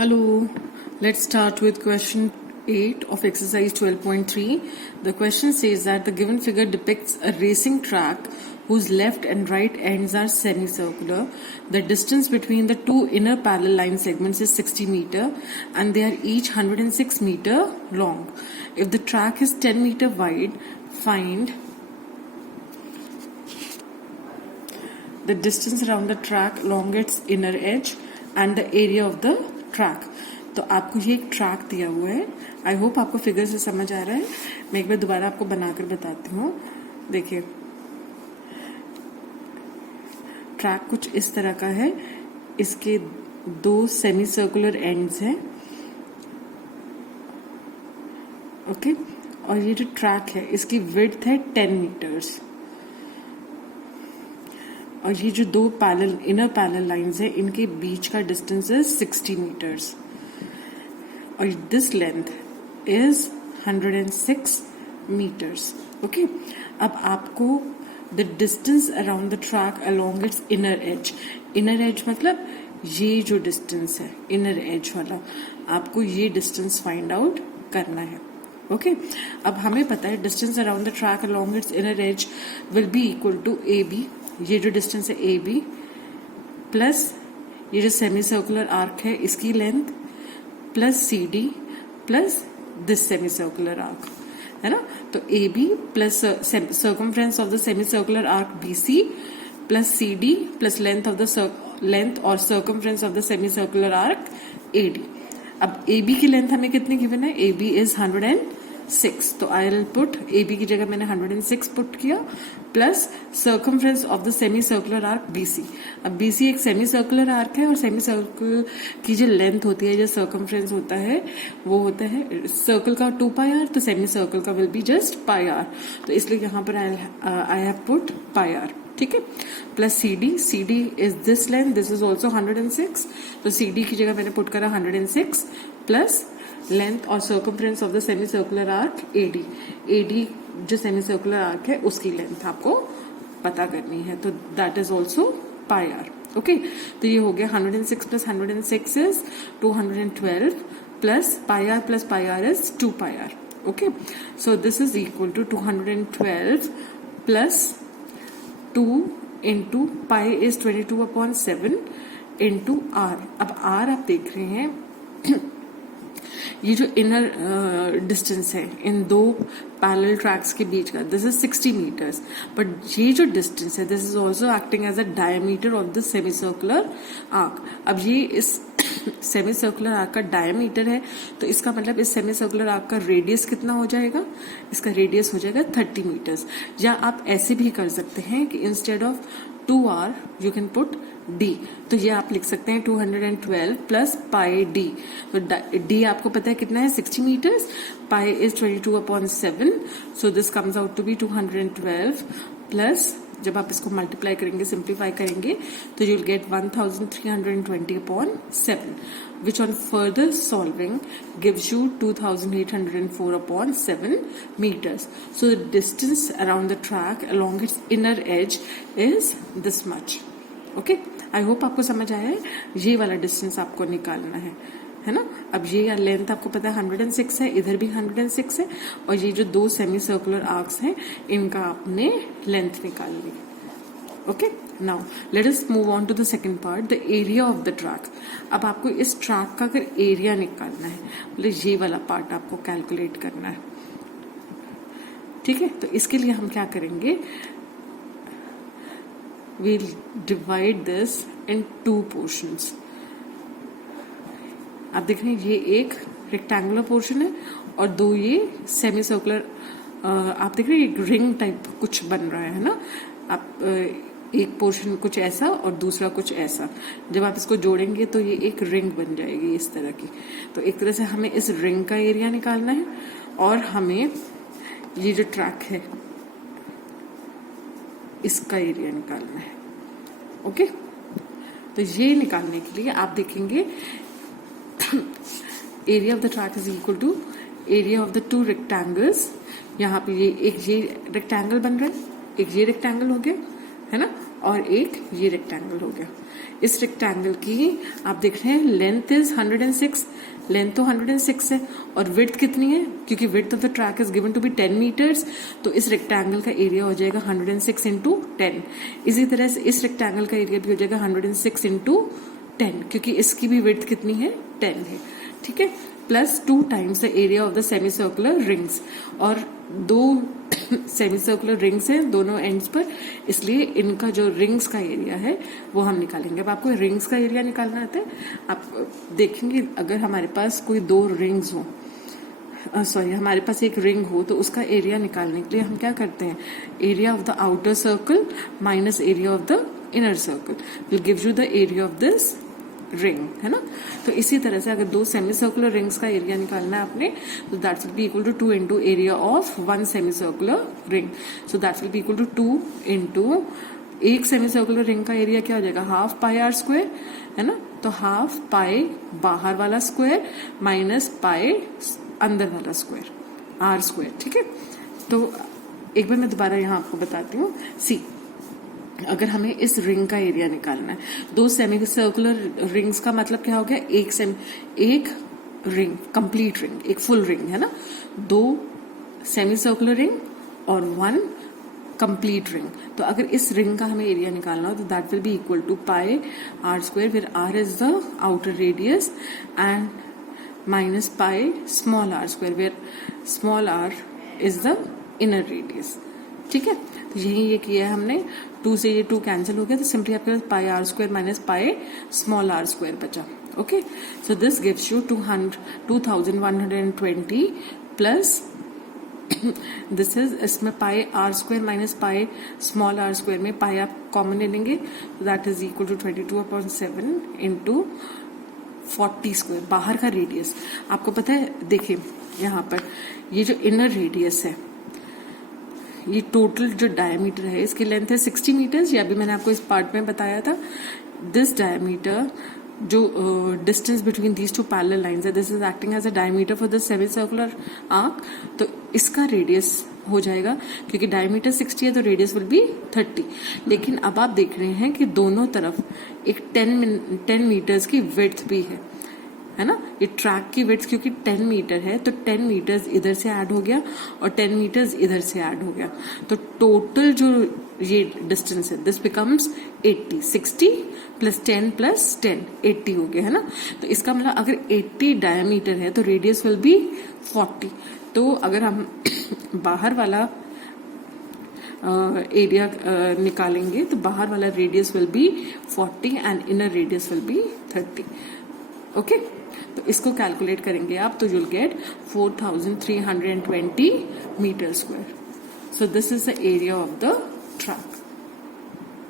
Hello, let's start with question 8 of exercise 12.3. The question says that the given figure depicts a racing track whose left and right ends are semicircular. The distance between the two inner parallel line segments is 60 meter and they are each 106 meter long. If the track is 10 meter wide, find the distance around the track along its inner edge and the area of the track. तो आपको ये एक track दिया हुआ है. I hope आपको figure से समझ आ रहा है. मैं एक बार दोबारा आपको बनाकर बताती हूँ. देखिए, ट्रैक कुछ इस तरह का है. इसके दो सेमी सर्कुलर एंड्स हैं. ओके, और ये जो ट्रैक है इसकी विड्थ है 10 मीटर्स. और ये जो दो पैरेलल इनर पैरेलल लाइंस है इनके बीच का डिस्टेंस है 60 मीटर्स और this length is 106 metres. Okay, अब आपको the distance around the track along its inner edge. Inner edge मतलब ये जो डिस्टेंस है इनर एज वाला, आपको ये डिस्टेंस फाइंड आउट करना है. ओके, अब हमें पता है distance around the track along its inner edge will be equal to A B. ये जो डिस्टेंस है ए बी प्लस ये जो सेमी सर्कुलर आर्क है इसकी length plus C D plus this semi circular arc है ना. तो A B plus circumference of the semi circular arc B C plus C D plus length of the length और circumference of the semi circular arc A D. अब A B की length हमें कितनी given है? A B is 106. तो I will put A B की जगह मैंने 106 पुट किया plus circumference of the semi circular arc B C. अब बी सी एक सेमी सर्कुलर आर्क है और सेमी सर्कल की जो लेंथ होती है, जो सर्कमफ्रेंस होता है वो होता है सर्कल का 2 पाई आर, तो सेमी सर्कल का will be just pi r. तो इसलिए यहाँ पर I have put pi r. ठीक है, plus C D is this length, this is also 106. तो सी डी की जगह मैंने पुट करा 106 प्लस लेंथ और circumference of the semi circular arc AD. AD जो सेमी सर्कुलर आर्क है उसकी लेंथ आपको पता करनी है, तो that is also pi r. Okay, तो ये हो गया 106 plus 106 is 212 plus pi r is 2 pi r. Okay, so this is equal to 212 plus 2 into pi is 22/7 into r. अब आर आप देख रहे हैं ये जो इनर डिस्टेंस है इन दो पैरेलल ट्रैक्स के बीच का, दिस इज 60 मीटर्स. बट ये जो डिस्टेंस है this is also acting as a diameter of the semi circular arc. अब ये इस सेमी सर्कुलर आर्क का डायमीटर है, तो इसका मतलब इस सेमी सर्कुलर आर्क का रेडियस कितना हो जाएगा? इसका रेडियस हो जाएगा 30 मीटर्स. या आप ऐसे भी कर सकते हैं कि instead of 2r you can put d. तो ये आप लिख सकते हैं 212 प्लस पाई डी. तो d आपको पता है कितना है? 60 metres. Pi is 22/7. So this comes out to be 212 plus, जब आप इसको मल्टीप्लाई करेंगे, सिंप्लीफाई करेंगे, तो you will get 1320/7 which on further solving gives you 2804/7 meters. So the distance around the track along its inner edge is this much. Okay, I hope आपको समझ आया है. ये वाला डिस्टेंस आपको निकालना है ना. अब ये लेंथ आपको पता है 106 है, इधर भी 106 है, और ये जो दो सेमी सर्कुलर आर्क्स हैं इनका आपने लेंथ निकालनी है. Okay, now let us move on to the second part, the area of the track. अब आपको इस ट्रैक का अगर एरिया निकालना है, मतलब ये वाला पार्ट आपको कैलकुलेट करना है. ठीक है, तो इसके लिए हम क्या करेंगे? we'll divide this in 2 portions. आप देख रहे हैं ये एक रेक्टेंगुलर पोर्शन है और दो ये सेमी सर्कुलर. आप देख रहे हैं एक रिंग टाइप कुछ बन रहा है ना. आप एक पोर्शन कुछ ऐसा और दूसरा कुछ ऐसा, जब आप इसको जोड़ेंगे तो ये एक रिंग बन जाएगी इस तरह की. तो एक तरह से हमें इस रिंग का एरिया निकालना है और हमें ये जो ट्रैक है इसका एरिया निकालना है. ओके, तो ये निकालने के लिए आप देखेंगे area of the track is equal to area of the 2 rectangles. यहाँ पे ये एक ये रेक्टेंगल बन रहा है, एक ये रेक्टेंगल हो गया है ना, और एक ये रेक्टेंगल हो गया। इस रेक्टेंगल की आप देख रहे हैं लेंथ इज 106, लेंथ तो 106 है और विड्थ कितनी है, क्योंकि width of the track is given to be 10 metres, तो इस रेक्टेंगल का एरिया हो जाएगा 106 इंटू 10। इसी तरह से इस रेक्टेंगल का एरिया भी हो जाएगा 106 इंटू 10, क्योंकि इसकी भी विड्थ कितनी है, 10 है, ठीक है, plus 2 times the area of the semi circular rings. और 2 सेमी सर्कुलर रिंग्स हैं दोनों एंड्स पर, इसलिए इनका जो रिंग्स का एरिया है वो हम निकालेंगे। अब आपको रिंग्स का एरिया निकालना आता है, आप देखेंगे अगर हमारे पास कोई 2 रिंग्स हो, हमारे पास एक रिंग हो, तो उसका एरिया निकालने के लिए हम क्या करते हैं, area of the outer circle minus area of the inner circle will give you the area of this ring, है ना। तो इसी तरह से अगर 2 सेमी सर्कुलर रिंग्स का एरिया निकालना है आपने, तो that will be equal to 2 into area of 1 semi circular ring, so that will be equal to 2 into एक सेमी सर्कुलर रिंग का एरिया क्या हो जाएगा, हाफ पाई आर स्क्वायर, है ना। तो हाफ पाई बाहर वाला स्क्वायर माइनस पाई अंदर वाला स्क्वायर, आर स्क्वायर, ठीक है। तो एक बार मैं दोबारा यहाँ आपको बताती हूँ। सी, अगर हमें इस रिंग का एरिया निकालना है, 2 सेमी सर्कुलर रिंग्स का मतलब क्या हो गया, एक रिंग, कंप्लीट रिंग, एक फुल रिंग, है ना। 2 सेमी सर्कुलर रिंग और 1 कंप्लीट रिंग। तो अगर इस रिंग का हमें एरिया निकालना हो तो that will be equal to pi R square, फिर R is the outer radius and minus pi small r square, where small r is the inner radius, ठीक है। तो यही ये किया है हमने, 2 से ये 2 कैंसिल हो गया, तो सिंपली आपके पास pi R square minus pi small r square बचा। Okay, so this gives you 2120 plus this is, इसमें pi R square minus pi small r square में पाई आप कॉमन ले लेंगे, that is equal to 22/7 into 40 square. बाहर का radius आपको पता है, देखिए यहाँ पर ये जो इनर रेडियस है, ये टोटल जो डायमीटर है, इसकी लेंथ है 60 मीटर्स, ये अभी मैंने आपको इस पार्ट में बताया था। दिस डायमीटर, जो distance between these 2 parallel lines है, this is acting as a diameter for the semi circular arc, तो इसका रेडियस हो जाएगा, क्योंकि डायमीटर 60 है तो रेडियस विल बी 30। लेकिन अब आप देख रहे हैं कि दोनों तरफ एक 10 मीटर्स की विड्थ भी है ना। ये ट्रैक की विड्थ क्योंकि 10 मीटर है, तो 10 मीटर्स इधर से ऐड हो गया और 10 मीटर्स इधर से ऐड हो गया, तो टोटल जो ये डिस्टेंस है दिस बिकम्स 80, 60 प्लस 10 प्लस 10 80 हो गया, है ना। तो इसका मतलब अगर 80 डायमीटर है तो रेडियस विल बी 40। तो अगर हम बाहर वाला एरिया निकालेंगे तो बाहर वाला radius will be 40 and inner radius will be 30। Okay, तो इसको कैलकुलेट करेंगे आप तो you'll get 4320 metre square. So this is the area of the track.